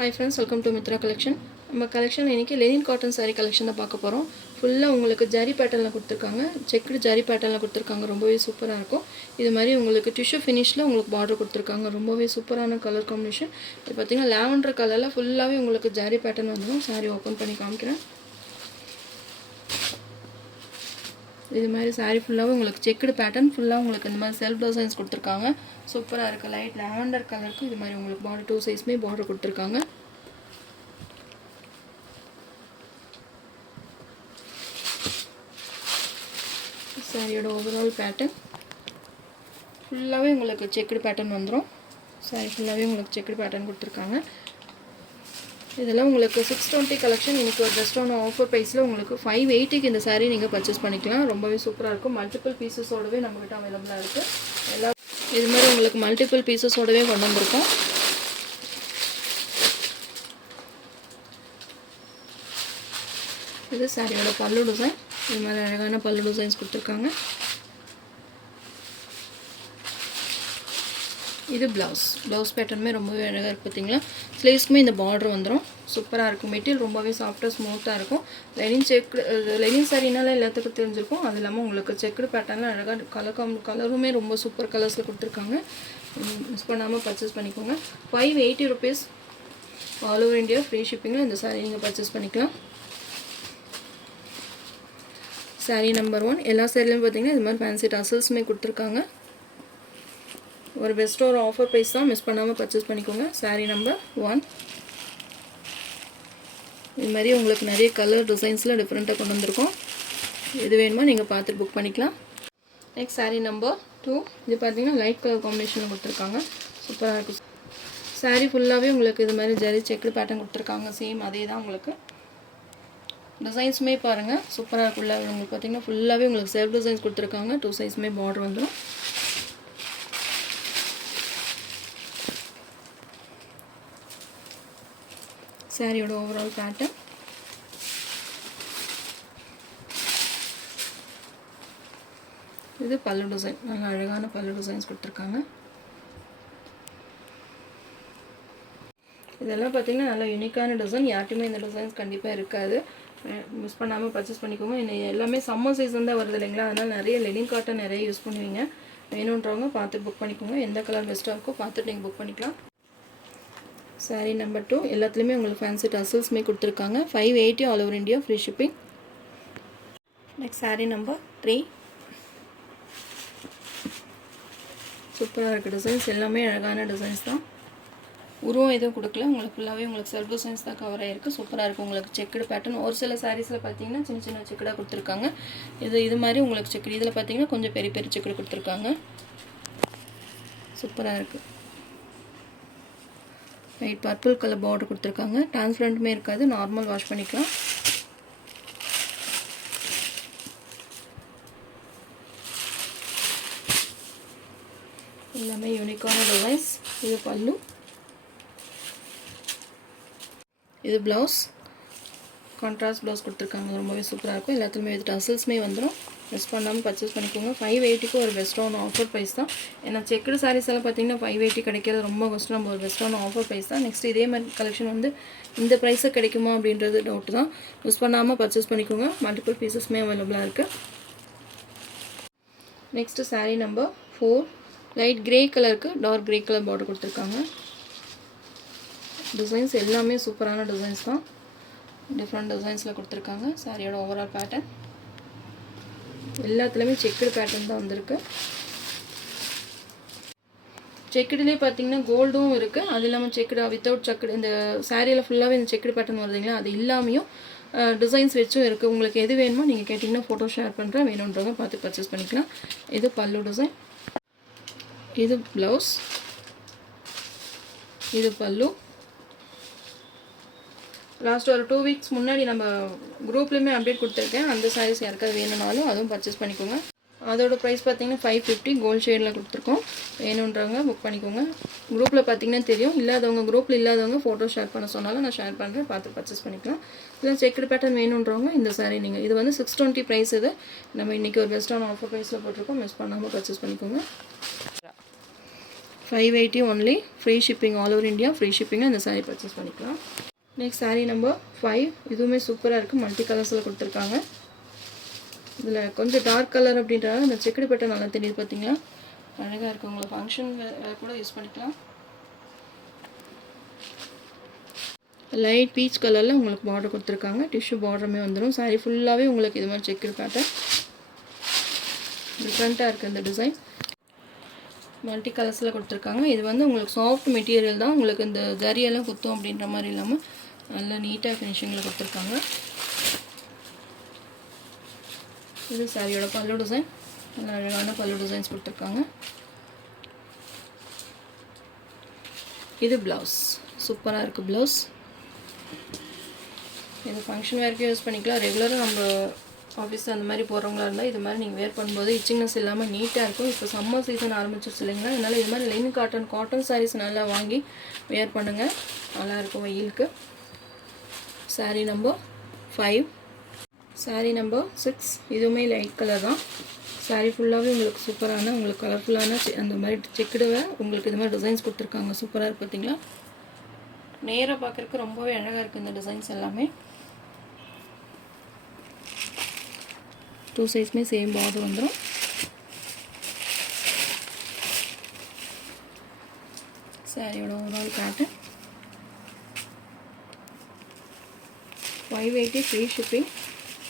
Hi friends, welcome to Mitra collection. நம்ம collection இன்னைக்கு Lenin cotton saree collection தான் பார்க்க போறோம். ஃபுல்லா உங்களுக்கு ஜரி பேட்டர்ன்ல கொடுத்திருக்காங்க. செக்டு ஜரி பேட்டர்ன்ல கொடுத்திருக்காங்க. ரொம்பவே சூப்பரா இருக்கும். இது மாதிரி உங்களுக்கு டிஷ்யூ ஃபினிஷ்ல உங்களுக்கு பார்டர் கொடுத்திருக்காங்க. ரொம்பவே சூப்பரான கலர் காம்பினேஷன். இது பாத்தீங்கன்னா லாவெண்டர் கலர்ல ஃபுல்லாவே உங்களுக்கு ஜரி பேட்டர்ன் வந்துரும். saree ஓபன் பண்ணி காமிக்கிறேன். இது மாதிரி saree ஃபுல்லாவே உங்களுக்கு செக்டு பேட்டர்ன் ஃபுல்லா உங்களுக்கு இந்த மாதிரி செல்ஃப் டிசைன்ஸ் கொடுத்திருக்காங்க. சூப்பரா இருக்கு. லைட் லாவெண்டர் கலருக்கு இது மாதிரி உங்களுக்கு பார்டர் 2 சைஸ்மே பார்டர் கொடுத்திருக்காங்க. சாரியோட ஓவரால் பேட்டர்ன் ஃபுல்லாவே உங்களுக்கு செக்டு பேட்டர்ன் வந்துரும். சாரி ஃபுல்லாவே உங்களுக்கு செக்டு பேட்டர்ன் கொடுத்திருக்காங்க. இதெல்லாம் உங்களுக்கு 620 கலெக்ஷன். இன்னைக்கு ஒரு ஜஸ்ட் ஆன் ஆஃபர் பிரைஸ்ல உங்களுக்கு 580 க்கு இந்த saree நீங்க பர்சேஸ் பண்ணிக்கலாம். ரொம்பவே சூப்பரா இருக்கும். மல்டிபிள் பீசஸோடவே நம்ம கிட்ட அவேலபிளா இருக்கு. எல்லா இது மாதிரி உங்களுக்கு மல்டிபிள் பீசஸோடவே கொண்டு வந்திருக்கோம். இது சாரியோட பல்லு டிசைன். இது மாதிரி அழகான பல்லு டிசைன்ஸ் கொடுத்திருக்காங்க. இது ப்ளவுஸ் பேட்டர்னுமே ரொம்பவே அழகா இருக்கு பாத்தீங்களா. ஸ்லீவ்ஸ்க்குமே இந்த பார்டர் வந்துரும். சூப்பரா இருக்கும். மெட்டீரியல் ரொம்பவே சாஃப்ட்டா ஸ்மூத்தா இருக்கும். லெனின் சாரினால எல்லாத்துக்கும் தெரிஞ்சிருக்கும். அது இல்லாம உங்களுக்கு செக்டு பேட்டர்ன்ல அழகா கலருமே ரொம்ப சூப்பர் கலர்ஸ்ல கொடுத்திருக்காங்க. மிஸ் பண்ணாம பர்சேஸ் பண்ணிக்கோங்க. 580 rupees all over India free ஷிப்பிங்ல இந்த saree நீங்க பர்சேஸ் பண்ணிக்கலாம். saree நம்பர் 1 எல்லா சாரிலயும் பாத்தீங்கன்னா இந்த மாதிரி ஃபேன்சி டசல்ஸ்மே கொடுத்திருக்காங்க. ஒரு பெஸ்ட் ஒரு ஆஃபர் பிரைஸ் தான். மிஸ் பண்ணாம பர்சேஸ் பண்ணிக்கோங்க. saree நம்பர் 1 இந்த மாதிரி உங்களுக்கு நிறைய கலர் டிசைன்ஸ்ல டிஃபரெண்டா கொண்டு வந்திருக்கோம். எது வேணுமோ நீங்க பார்த்து புக் பண்ணிக்கலாம். நெக்ஸ்ட் saree நம்பர் 2 இது பாத்தீங்கன்னா லைட் கலர் காம்பினேஷன்ல கொடுத்திருக்காங்க. சூப்பரா இருக்கு. saree ஃபுல்லாவே உங்களுக்கு இது மாதிரி ஜரி செக்டு பேட்டர்ன் கொடுத்திருக்காங்க. சேம் அதே தான் உங்களுக்கு. டிசைன்ஸ்மே பாருங்க சூப்பரா இருக்குல்ல. உங்களுக்கு பாத்தீங்கன்னா ஃபுல்லாவே உங்களுக்கு செல்ஃப் டிசைன்ஸ் கொடுத்திருக்காங்க. 2 சைஸ்மே பார்டர் வந்துரும். சாரியோட ஓவரால் பேட்டர்ன் இது பல்லு டிசைன். நல்ல அழகான பல்லு டிசைன்ஸ் கொடுத்திருக்காங்க. இதெல்லாம் பாத்தீங்கன்னா நல்ல யூனிக்கான டிசைன். யார்ட்டுமே இந்த டிசைன்ஸ் கண்டிப்பா இருக்காது. மிஸ் பண்ணாம பர்சேஸ் பண்ணிக்கோங்க. எல்லாமே சம்மர் சீசன் தான் வருது இல்லைங்களா. அதனால நிறைய லெனின் காட்டன் நிறைய யூஸ் பண்ணுவீங்க. வேணும்ன்றவங்க பார்த்து புக் பண்ணிக்கோங்க. எந்த கலர் பெஸ்ட்டாக இருக்கோ பார்த்துட்டு நீங்கள் புக் பண்ணிக்கலாம். saree நம்பர் 2 எல்லாத்துலேயுமே உங்களுக்கு ஃபேன்சி டசல்ஸ்மே கொடுத்துருக்காங்க. 580 all over India free shipping. Next saree number 3 சூப்பராக இருக்குது. டிசைன்ஸ் எல்லாமே அழகான டிசைன்ஸ் தான். உருவம் எதுவும் கொடுக்கல. உங்களுக்கு ஃபுல்லாகவே உங்களுக்கு செல்ஃப் டிசைன்ஸ் தான் கவர் ஆகிருக்கு. சூப்பராக இருக்குது. உங்களுக்கு செக்குடு பேட்டர்ன் ஒரு சில சாரீஸில் பார்த்தீங்கன்னா சின்ன சின்ன செக்குடாக கொடுத்துருக்காங்க. இது மாதிரி உங்களுக்கு செக்குடு இதில் பார்த்தீங்கன்னா கொஞ்சம் பெரிய பெரிய செக்குடு கொடுத்துருக்காங்க. சூப்பராக இருக்குது. லைட் பர்பிள் கலர் பார்டர் கொடுத்துருக்காங்க. டிரான்ஸ்பரண்ட்டுமே இருக்காது. நார்மல் வாஷ் பண்ணிக்கலாம். எல்லாமே யூனிக்கான டிசைன்ஸ். இது பல்லு, இது ப்ளவுஸ். கான்ட்ராஸ்ட் ப்ளவுஸ் கொடுத்துருக்காங்க. ரொம்பவே சூப்பராக இருக்கும். எல்லாத்துலேயுமே இது டசல்ஸ்மே வந்துடும். மிஸ் பண்ணாமல் பர்ச்சேஸ் பண்ணிக்கோங்க. 580க்கு ஒரு பெஸ்ட்டான ஆஃபர் ப்ரைஸ் தான். ஏன்னா செக்குடு சாரீஸ் எல்லாம் பார்த்தீங்கன்னா 580 கிடைக்கிறது ரொம்ப கஷ்டம். நம்ம ஒரு பெஸ்ட்டான ஆஃபர் ப்ரைஸ் தான். நெக்ஸ்ட் இதே மாதிரி கலெக்ஷன் வந்து இந்த ப்ரைஸுக்கு கிடைக்குமா அப்படின்றது டவுட் தான். மிஸ் பண்ணாமல் பர்ச்சேஸ் பண்ணிக்கோங்க. மல்டிபிள் பீசஸ்மே அவைலபிளாக இருக்குது. Next saree number 4 light grey கலருக்கு டார்க் கிரே கலர் பார்டர் கொடுத்துருக்காங்க. டிசைன்ஸ் எல்லாமே சூப்பரான டிசைன்ஸ் தான். டிஃப்ரெண்ட் டிசைன்ஸில் கொடுத்துருக்காங்க. சாரியோட ஓவரால் பேட்டர்ன் எல்லாத்துலேயுமே செக்குடு பேட்டர்ன் தான் வந்திருக்கு. செக்குடுலேயே பார்த்தீங்கன்னா கோல்டும் இருக்குது. அது இல்லாமல் செக்குடு வித்தவுட் செக்குடு இந்த சாரியில் ஃபுல்லாகவே இந்த செக்குடு பேட்டர்ன் வருதுங்களா. அது இல்லாமையும் டிசைன்ஸ் வச்சும் இருக்குது. உங்களுக்கு எது வேணுமோ நீங்கள் கேட்டிங்கன்னா ஃபோட்டோ ஷேர் பண்ணுறேன். வேணுன்றவங்க பார்த்து பர்ச்சேஸ் பண்ணிக்கலாம். இது பல்லு டிசைன், இது ப்ளவுஸ், இது பல்லு. லாஸ்ட் ஒரு 2 வீக்ஸ் முன்னாடி நம்ம குரூப்லேயுமே அப்டேட் கொடுத்துருக்கேன். அந்த சாரீஸ் யாருக்காவது வேணும்னாலும் அதுவும் பர்ச்சேஸ் பண்ணிக்கோங்க. அதோட ப்ரைஸ் பார்த்தீங்கன்னா 550 கோல்ட் ஷேடில் கொடுத்துருக்கோம். வேணுன்றவங்க புக் பண்ணிக்கோங்க. குரூப்பில் பார்த்தீங்கன்னா தெரியும். இல்லாதவங்க குரூப்பில் இல்லாதவங்க ஃபோட்டோ ஷேர் பண்ண சொன்னாலும் நான் ஷேர் பண்ணுறேன். பார்த்து பர்ச்சேஸ் பண்ணிக்கலாம். இல்லை செக்குடு பேட்டர்ன் வேணுன்றவங்க இந்த saree நீங்கள் இது வந்து 620 ப்ரைஸ். இது நம்ம இன்றைக்கி ஒரு பெஸ்ட்டான ஆஃபர் ப்ரைஸில் போட்டிருக்கோம். மிஸ் பண்ணாமல் பர்ச்சேஸ் பண்ணிக்கோங்க. 580 only, free shipping, all over India free ஷிப்பிங்காக இந்த சாரீ பர்ச்சேஸ் பண்ணிக்கலாம். Next saree number 5. இதுவுமே சூப்பராக இருக்குது, மல்டி கலர்ஸில் கொடுத்துருக்காங்க. இதில் கொஞ்சம் டார்க் கலர் அப்படின்றால இந்த செக்குடு பட்டை நல்லா தெரியுது பார்த்தீங்களா, அழகாக இருக்குது. உங்களுக்கு ஃபங்க்ஷன் கூட யூஸ் பண்ணிக்கலாம். லைட் பீச் கலரில் உங்களுக்கு பார்டர் கொடுத்துருக்காங்க, டிஷ்யூ பார்டருமே வந்துடும். சாரீ ஃபுல்லாகவே உங்களுக்கு இது மாதிரி செக்குடு பேட்டர்ன் டிஃப்ரெண்ட்டாக இருக்குது. இந்த டிசைன் மல்டி கலர்ஸில் கொடுத்துருக்காங்க. இது வந்து உங்களுக்கு சாஃப்ட் மெட்டீரியல் தான், உங்களுக்கு இந்த ஜரியெல்லாம் குத்தும் அப்படின்ற மாதிரி இல்லாமல் நல்லா நீட்டாக ஃபினிஷிங்கில் கொடுத்துருக்காங்க. இது சாரியோட பல்லு டிசைன், நல்ல அழகான பல்லு டிசைன்ஸ் கொடுத்துருக்காங்க. இது ப்ளவுஸ், சூப்பராக இருக்குது ப்ளவுஸ். இது ஃபங்க்ஷன் வேர்க்கும் யூஸ் பண்ணிக்கலாம். ரெகுலராக நம்ம ஆஃபீஸ் அந்த மாதிரி போகிறவங்களா இருந்தால் இது மாதிரி நீங்கள் வேர் பண்ணும்போது இச்சிங்னஸ் இல்லாமல் நீட்டாக இருக்கும். இப்போ சம்மர் சீசன் ஆரம்பிச்சிருச்சு இல்லைங்களா, அதனால் இது மாதிரி லைன் காட்டன் சாரீஸ் நல்லா வாங்கி வேர் பண்ணுங்கள், நல்லாயிருக்கும் வெயிலுக்கு. சாரீ நம்பர் 5. சாரீ நம்பர் 6. இதுவுமே லைட் கலர் தான். சாரீ ஃபுல்லாகவே உங்களுக்கு சூப்பரான, உங்களுக்கு கலர்ஃபுல்லான அந்த மாதிரி செக்குடுவை உங்களுக்கு இது மாதிரி டிசைன்ஸ் கொடுத்துருக்காங்க. சூப்பராக இருக்குது பார்த்தீங்களா, நேராக பார்க்குறதுக்கு ரொம்பவே அழகாக இருக்குது இந்த டிசைன்ஸ் எல்லாமே. 2 சைஸ்மே சேம் பார்டர் வந்துடும். சாரியோட overall pattern 580 free shipping,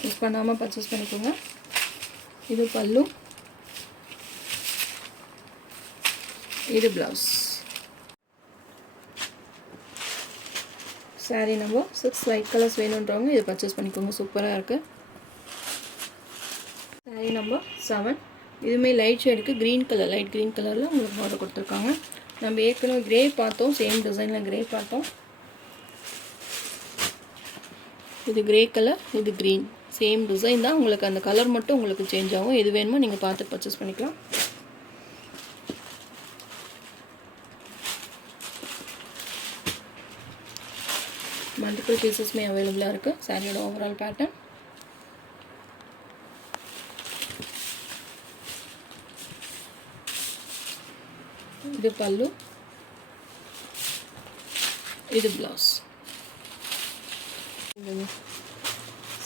miss பண்ணாமல் பர்ச்சேஸ் பண்ணிக்கோங்க. இது பல்லு, இது blouse. Saree number 6. Light colours வேணுன்றவங்க இதை பர்ச்சேஸ் பண்ணிக்கோங்க, சூப்பராக இருக்குது. Saree number 7. இதுவுமே லைட் ஷேடுக்கு க்ரீன் கலர், லைட் க்ரீன் கலரில் உங்களுக்கு பார்டர் கொடுத்துருக்காங்க. நம்ம ஏற்கனவே க்ரே பார்த்தோம், சேம் டிசைனில் க்ரே பார்த்தோம். இது க்ரே கலர், இது க்ரீன், சேம் டிசைன் தான், உங்களுக்கு அந்த கலர் மட்டும் உங்களுக்கு சேஞ்ச் ஆகும். எது வேணுமோ நீங்கள் பார்த்து பர்ச்சேஸ் பண்ணிக்கலாம். மல்டிபிள் பீசஸ்மே அவைலபிளாக இருக்குது. சாரியோட ஓவரால் பேட்டர்ன் இது பல்லு, இது blouse.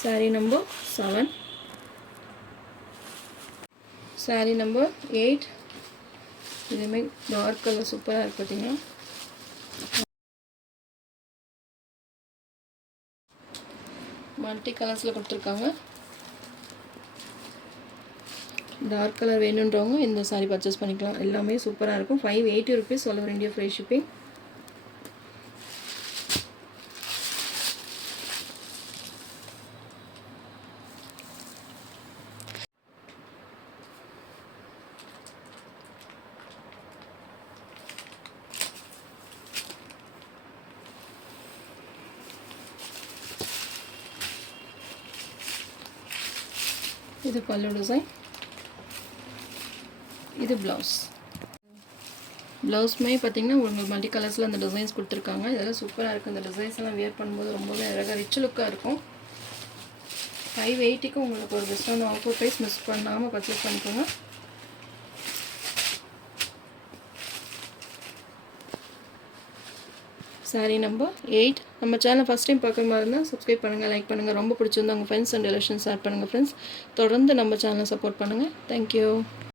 Saree number 7. Sari number 8. இதுவுமே டார்க் கலர் சூப்பராக இருக்குது பார்த்தீங்கன்னா, மல்டி கலர்ஸில் கொடுத்துருக்காங்க. டார்க் கலர் வேணுன்றவங்க இந்த சாரீ பர்ச்சேஸ் பண்ணிக்கலாம். எல்லாமே சூப்பராக இருக்கும். 580 rupees, all over India free shipping. இது பல்லு டிசைன், இது ப்ளவுஸ். ப்ளவுஸ்மே பார்த்தீங்கன்னா உங்களுக்கு மல்டி கலர்ஸில் அந்த டிசைன்ஸ் கொடுத்துருக்காங்க. இதெல்லாம் சூப்பராக இருக்குது. இந்த டிசைன்ஸ் எல்லாம் வியர் பண்ணும்போது ரொம்பவே அழகாக ரிச் லுக்காக இருக்கும். 580க்கு உங்களுக்கு ஒரு பெஸ்ட்டான ஆஃபர் ப்ரைஸ், மிஸ் பண்ணாமல் பர்ச்சேஸ் பண்ணிக்கோங்க. சாரீ நம்பர் 8. நம்ம சேனல் ஃபஸ்ட் டைம் பார்க்குற மாதிரி இருந்தால் சப்ஸ்கிரைப் பண்ணுங்கள், லைக் பண்ணுங்கள். ரொம்ப பிடிச்சிருந்தா உங்கள் ஃப்ரெண்ட்ஸ் அண்ட் ரிலேஷன்ஸ் ஷேர் பண்ணுங்கள் ஃப்ரெண்ட்ஸ். தொடர்ந்து நம்ம சேனலை சப்போர்ட் பண்ணுங்கள். தேங்க்யூ.